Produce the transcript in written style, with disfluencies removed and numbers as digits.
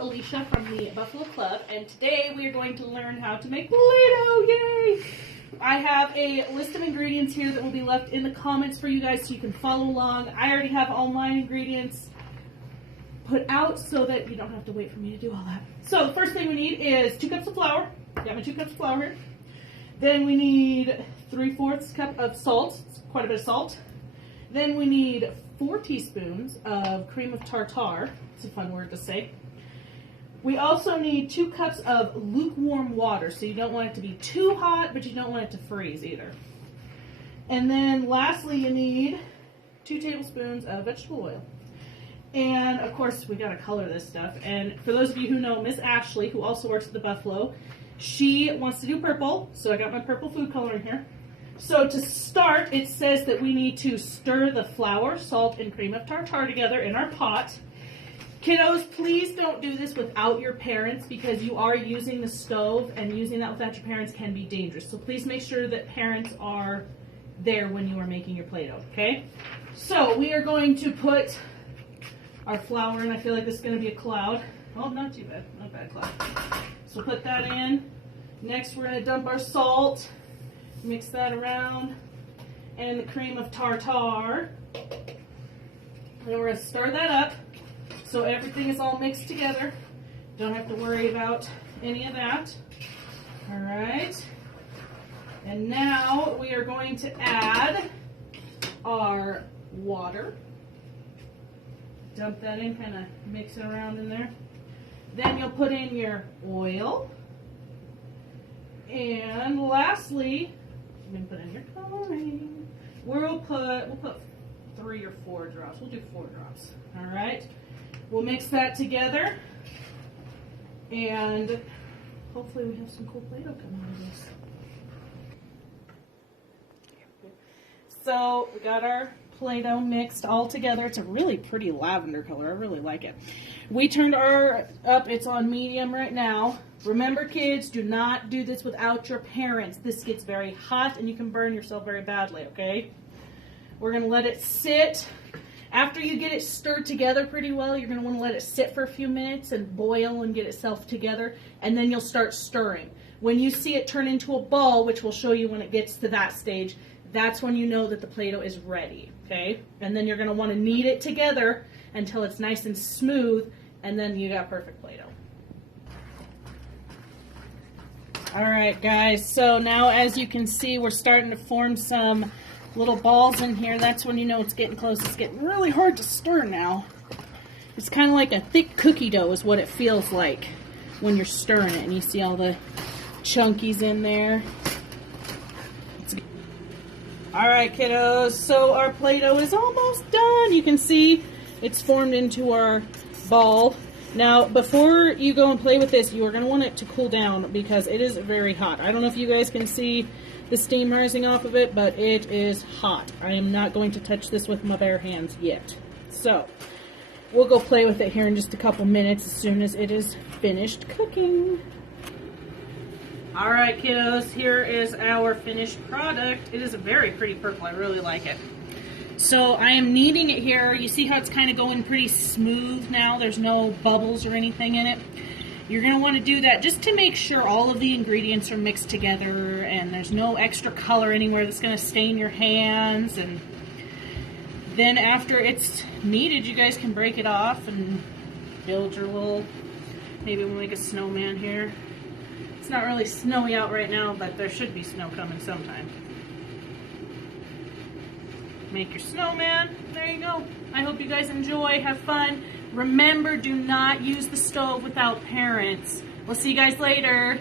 Alescea from the Buffalo Club, and today we are going to learn how to make Play-Doh. Yay! I have a list of ingredients here that will be left in the comments for you guys so you can follow along. I already have all my ingredients put out so that you don't have to wait for me to do all that. So the first thing we need is 2 cups of flour. Got my 2 cups of flour here. Then we need 3/4 cup of salt. It's quite a bit of salt. Then we need 4 teaspoons of cream of tartar. It's a fun word to say. We also need 2 cups of lukewarm water, so you don't want it to be too hot, but you don't want it to freeze either. And then lastly, you need 2 tablespoons of vegetable oil. And of course, we gotta color this stuff. And for those of you who know Miss Ashley, who also works at the Buffalo, she wants to do purple, so I got my purple food coloring here. So to start, it says that we need to stir the flour, salt, and cream of tartar together in our pot. Kiddos, please don't do this without your parents because you are using the stove, and using that without your parents can be dangerous. So please make sure that parents are there when you are making your Play-Doh, okay? So we are going to put our flour in. I feel like this is going to be a cloud. Oh, not too bad. Not a bad cloud. So put that in. Next, we're going to dump our salt. Mix that around. And the cream of tartar. And then we're going to stir that up so everything is all mixed together. Don't have to worry about any of that. All right. And now we are going to add our water. Dump that in, kind of mix it around in there. Then you'll put in your oil. And lastly, you can put in your coloring. We'll put 3 or 4 drops. We'll do 4 drops. All right. We'll mix that together, and hopefully we have some cool Play-Doh coming out of this. So we got our Play-Doh mixed all together. It's a really pretty lavender color. I really like it. We turned our up. It's on medium right now. Remember, kids, do not do this without your parents. This gets very hot and you can burn yourself very badly, okay? We're going to let it sit. After you get it stirred together pretty well, you're going to want to let it sit for a few minutes and boil and get itself together, and then you'll start stirring. When you see it turn into a ball, which we'll show you when it gets to that stage, that's when you know that the Play-Doh is ready, okay? And then you're going to want to knead it together until it's nice and smooth, and then you got perfect Play-Doh. All right, guys, so now as you can see, we're starting to form some little balls in here. That's when you know it's getting close. It's getting really hard to stir now. It's kind of like a thick cookie dough is what it feels like when you're stirring it, and you see all the chunkies in there. All right, kiddos, so our Play-Doh is almost done. You can see it's formed into our ball. Now, before you go and play with this, you are going to want it to cool down because it is very hot. I don't know if you guys can see the steam rising off of it, but it is hot. I am not going to touch this with my bare hands yet. So, we'll go play with it here in just a couple minutes as soon as it is finished cooking. All right, kiddos, here is our finished product. It is a very pretty purple. I really like it. So I am kneading it here. You see how it's kind of going pretty smooth now? There's no bubbles or anything in it. You're going to want to do that just to make sure all of the ingredients are mixed together and there's no extra color anywhere that's going to stain your hands. And then after it's kneaded, you guys can break it off and build your little, maybe we'll make a snowman here. It's not really snowy out right now, but there should be snow coming sometime. Make your snowman. There you go. I hope you guys enjoy. Have fun. Remember, do not use the stove without parents. We'll see you guys later.